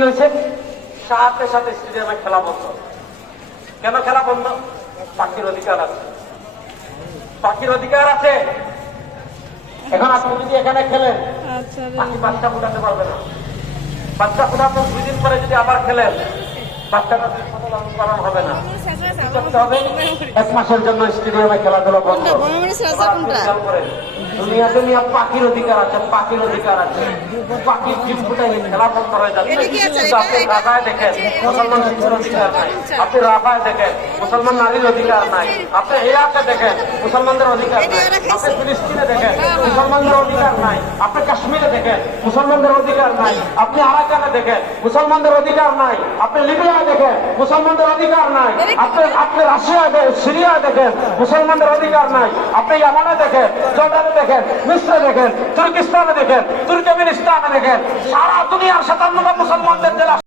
কি হয়েছে? সাথে সাথে স্টেডিয়ামে খেলা বন্ধ। কেন খেলা বন্ধ? পাখির অধিকার আছে, পাখির অধিকার আছে। এখন আপনি যদি এখানে খেলেন, পাখি বাচ্চা ফুটাতে পারবে না। বাচ্চা ফুটাতে 2 দিন পরে যদি আবার খেলেন, বাচ্চাটা লালন পালন হবে না। করতে হবে 1 মাসের জন্য স্টেডিয়ামে খেলাধুলা বন্ধ। দুনিয়াতে নিয়ে পাখির অধিকার আছে, পাখির অধিকার আছে। পাখির জীব ফুটাই খেলা বন্ধ হয়ে যাচ্ছে। কিন্তু আপনি রাখায় দেখেন মুসলমান শিশুর অধিকার নাই, আপনি রাখায় দেখেন মুসলমান নারীর অধিকার নাই, আপনি ইরাকে দেখেন মুসলমানদের অধিকার নাই, আপনি ফিলিস্তিনে দেখেন মুসলমানদের অধিকার নাই, আপনি কাশ্মীরে দেখেন মুসলমানদের অধিকার নাই, আপনি আরাকানে দেখেন মুসলমানদের অধিকার নাই, আপনি লিবিয়ায় দেখেন মুসলমানদের অধিকার নাই, আপনি রাশিয়ায় সিরিয়ায় দেখেন মুসলমানদের অধিকার নাই, আপনি ইয়ামানে দেখেন, জর্ডানে দেখেন, মিশ্রে দেখেন, তুর্কিস্তানে দেখেন, তুর্কমেনিস্তানে দেখেন, সারা দুনিয়ার 57টা মুসলমান